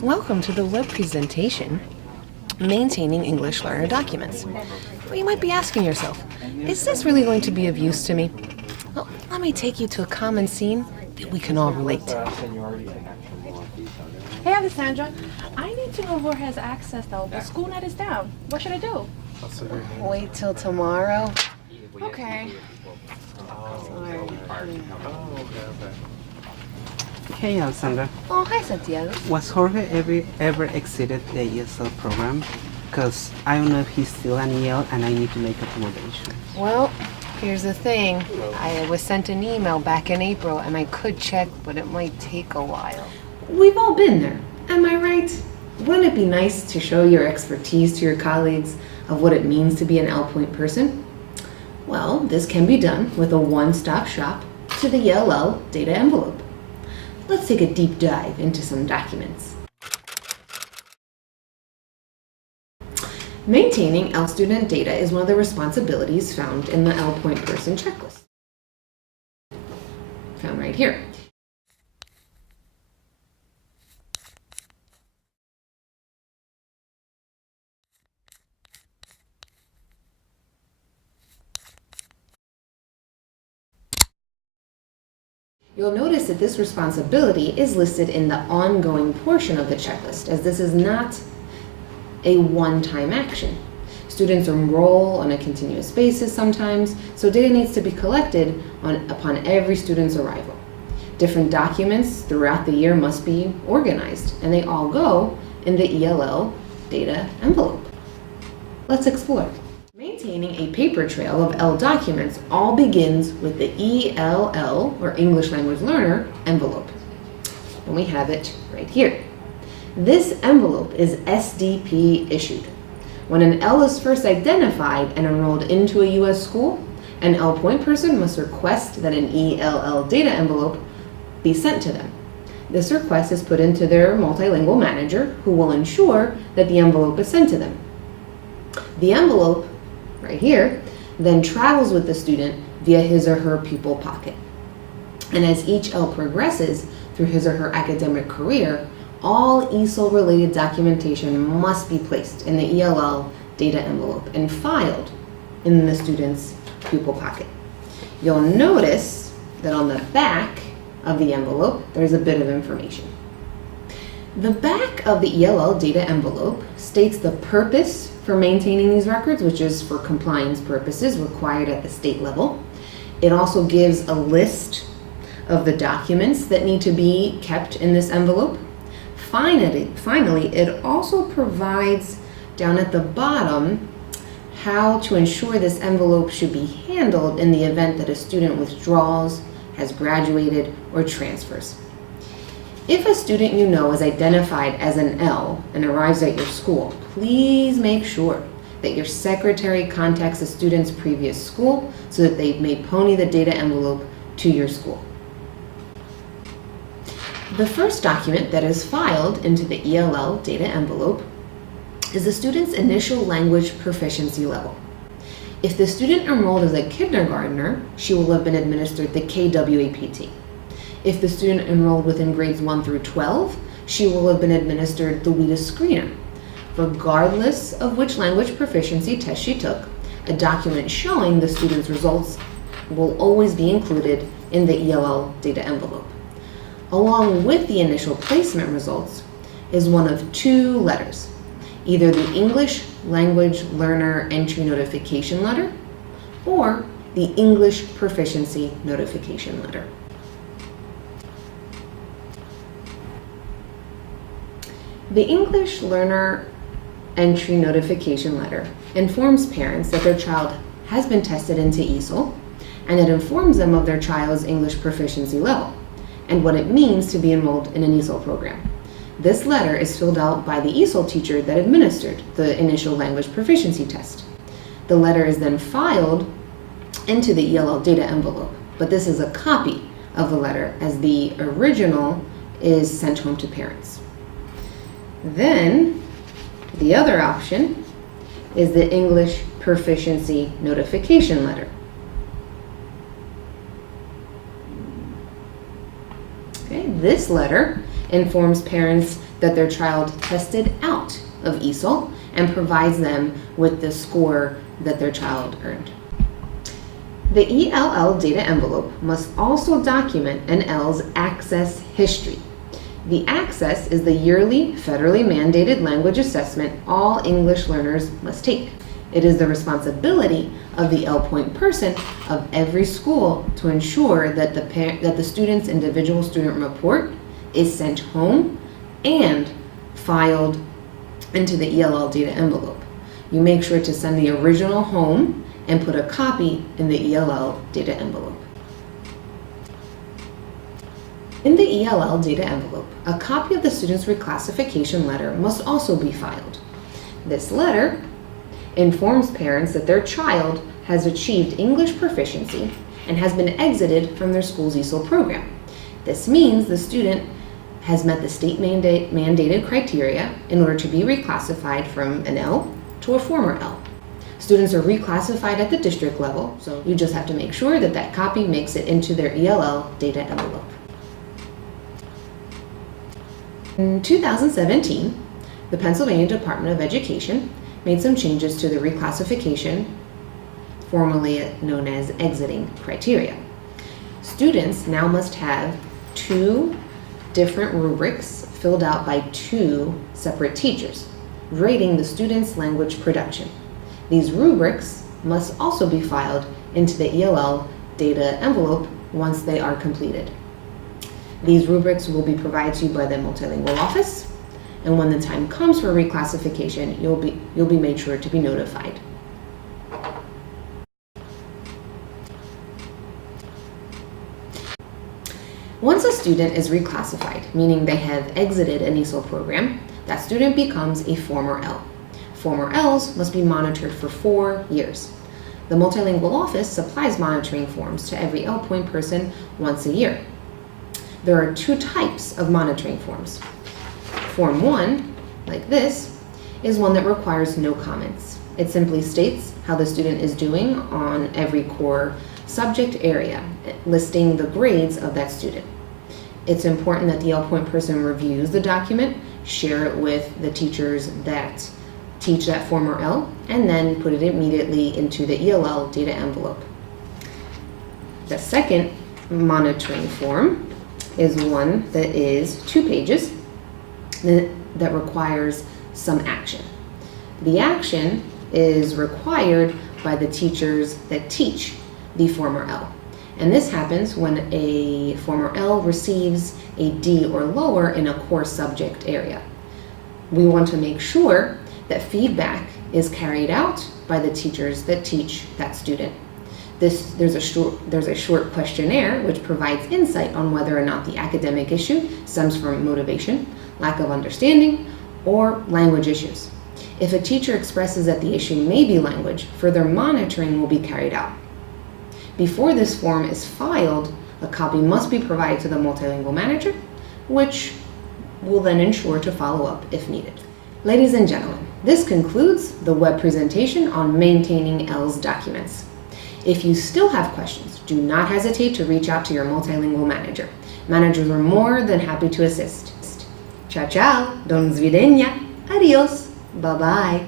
Welcome to the web presentation, Maintaining English Learner Documents. Well, you might be asking yourself, is this really going to be of use to me? Well, let me take you to a common scene that we can all relate to. Hey, Alessandra. I need to know who has access though. The school net is down. What should I do? Wait till tomorrow. Okay. Sorry. Hey, Alessandra. Oh, hi, Santiago. Was Jorge ever exceeded the ESL program? Because I don't know if he's still an EL and I need to make accommodation. Well, here's the thing. I was sent an email back in April and I could check, but it might take a while. We've all been there, am I right? Wouldn't it be nice to show your expertise to your colleagues of what it means to be an ELL point person? Well, this can be done with a one-stop shop to the ELL Data Envelope. Let's take a deep dive into some documents. Maintaining ELL student data is one of the responsibilities found in the ELL point person checklist. Found right here. You'll notice that this responsibility is listed in the ongoing portion of the checklist, as this is not a one-time action. Students enroll on a continuous basis sometimes, so data needs to be collected upon every student's arrival. Different documents throughout the year must be organized, and they all go in the ELL Data Envelope. Let's explore. Maintaining a paper trail of ELL documents all begins with the ELL, or English Language Learner, envelope. And we have it right here. This envelope is SDP issued. When an ELL is first identified and enrolled into a U.S. school, an ELL point person must request that an ELL data envelope be sent to them. This request is put into their multilingual manager, who will ensure that the envelope is sent to them. The envelope, right here, then travels with the student via his or her pupil pocket. And as each ELL progresses through his or her academic career, all ESOL-related documentation must be placed in the ELL data envelope and filed in the student's pupil pocket. You'll notice that on the back of the envelope, there's a bit of information. The back of the ELL data envelope states the purpose for maintaining these records, which is for compliance purposes required at the state level. It also gives a list of the documents that need to be kept in this envelope. Finally, it also provides down at the bottom how to ensure this envelope should be handled in the event that a student withdraws, has graduated, or transfers. If a student you know is identified as an ELL and arrives at your school, please make sure that your secretary contacts the student's previous school so that they may pony the data envelope to your school. The first document that is filed into the ELL data envelope is the student's initial language proficiency level. If the student enrolled as a kindergartner, she will have been administered the KWAPT. If the student enrolled within grades 1 through 12, she will have been administered the WIDA screener. Regardless of which language proficiency test she took, a document showing the student's results will always be included in the ELL data envelope. Along with the initial placement results is one of two letters, either the English Language Learner Entry Notification Letter or the English Proficiency Notification Letter. The English Learner Entry Notification Letter informs parents that their child has been tested into ESOL, and it informs them of their child's English proficiency level and what it means to be enrolled in an ESOL program. This letter is filled out by the ESOL teacher that administered the initial language proficiency test. The letter is then filed into the ELL data envelope, but this is a copy of the letter as the original is sent home to parents. Then, the other option is the English Proficiency Notification Letter. Okay, this letter informs parents that their child tested out of ESOL and provides them with the score that their child earned. The ELL Data Envelope must also document an ELL's access history. The access is the yearly federally mandated language assessment all English learners must take. It is the responsibility of the ELL point person of every school to ensure that the student's individual student report is sent home and filed into the ELL Data Envelope. You make sure to send the original home and put a copy in the ELL Data Envelope. In the ELL Data Envelope, a copy of the student's reclassification letter must also be filed. This letter informs parents that their child has achieved English proficiency and has been exited from their school's ESOL program. This means the student has met the state mandated criteria in order to be reclassified from an L to a former L. Students are reclassified at the district level, so you just have to make sure that that copy makes it into their ELL Data Envelope. In 2017, the Pennsylvania Department of Education made some changes to the reclassification, formerly known as exiting criteria. Students now must have 2 different rubrics filled out by 2 separate teachers, rating the student's language production. These rubrics must also be filed into the ELL Data Envelope once they are completed. These rubrics will be provided to you by the multilingual office, and when the time comes for reclassification, you'll be made sure to be notified. Once a student is reclassified, meaning they have exited an ESOL program, that student becomes a former L. Former Ls must be monitored for 4 years. The multilingual office supplies monitoring forms to every L point person once a year. There are 2 types of monitoring forms. Form 1, like this, is one that requires no comments. It simply states how the student is doing on every core subject area, listing the grades of that student. It's important that the L point person reviews the document, share it with the teachers that teach that former L, and then put it immediately into the ELL Data Envelope. The second monitoring form is one that is 2 pages that requires some action. The action is required by the teachers that teach the former L. And this happens when a former L receives a D or lower in a core subject area. We want to make sure that feedback is carried out by the teachers that teach that student. There's a short questionnaire which provides insight on whether or not the academic issue stems from motivation, lack of understanding, or language issues. If a teacher expresses that the issue may be language, further monitoring will be carried out. Before this form is filed, a copy must be provided to the multilingual manager, which will then ensure to follow up if needed. Ladies and gentlemen, this concludes the web presentation on maintaining ELL's documents. If you still have questions, do not hesitate to reach out to your multilingual manager. Managers are more than happy to assist. Ciao, ciao, do widzenia, adios, bye-bye.